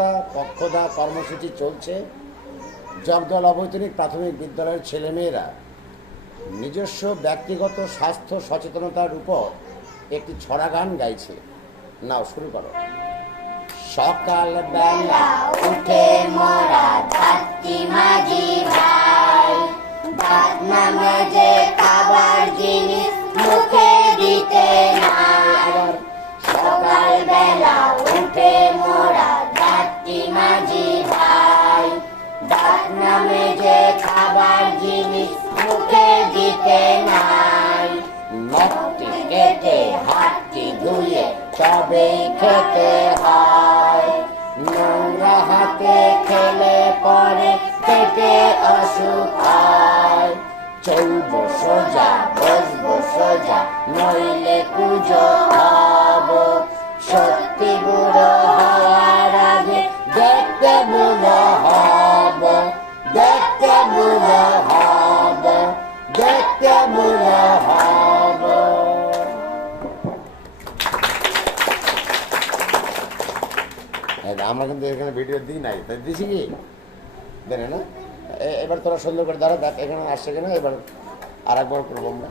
সচেতনতা পক্ষদা কর্মসূচি চলছে। জগদল অবৈতনিক প্রাথমিক বিদ্যালয়ের ছেলেমেয়েরা নিজস্ব ব্যক্তিগত স্বাস্থ্য সচেতনতার উপর একটি ছড়া গান গাইছে। নাও শুরু করো। সকালবেলা উঠে মোরা যাচ্ছি মাঝি ভাই, দাঁত না মেজে খাবার জিনিস মুখে দিতে নাই। আবার সকালবেলা উঠে মোরা যাচ্ছি মাঝি ভাই, দাঁত না মেজে খাবার জিনিস মুখে দিতে নাই। নখটি কেটে হাতটি ধুয়ে তবেই খেতে হয়, নোংরা হাতে খেলে পরে পেটে অসুখ হয়। চলবো সোজা বসবো সোজা নইলে পুজো হব, সত্যি বুড়ো হওয়ার আগে দেখতে বুড়ো হব, দেখতে বুড়ো হব, দেখতে বুড়ো হব। আমরা কিন্তু এখানে ভিডিও দিই নাই, তাই দিছি কি দেনে না? এবার তোরা সুন্দর করে দাঁড়া, দেখ এখানে আসছে কিনা, এবার আর একবার করবো আমরা।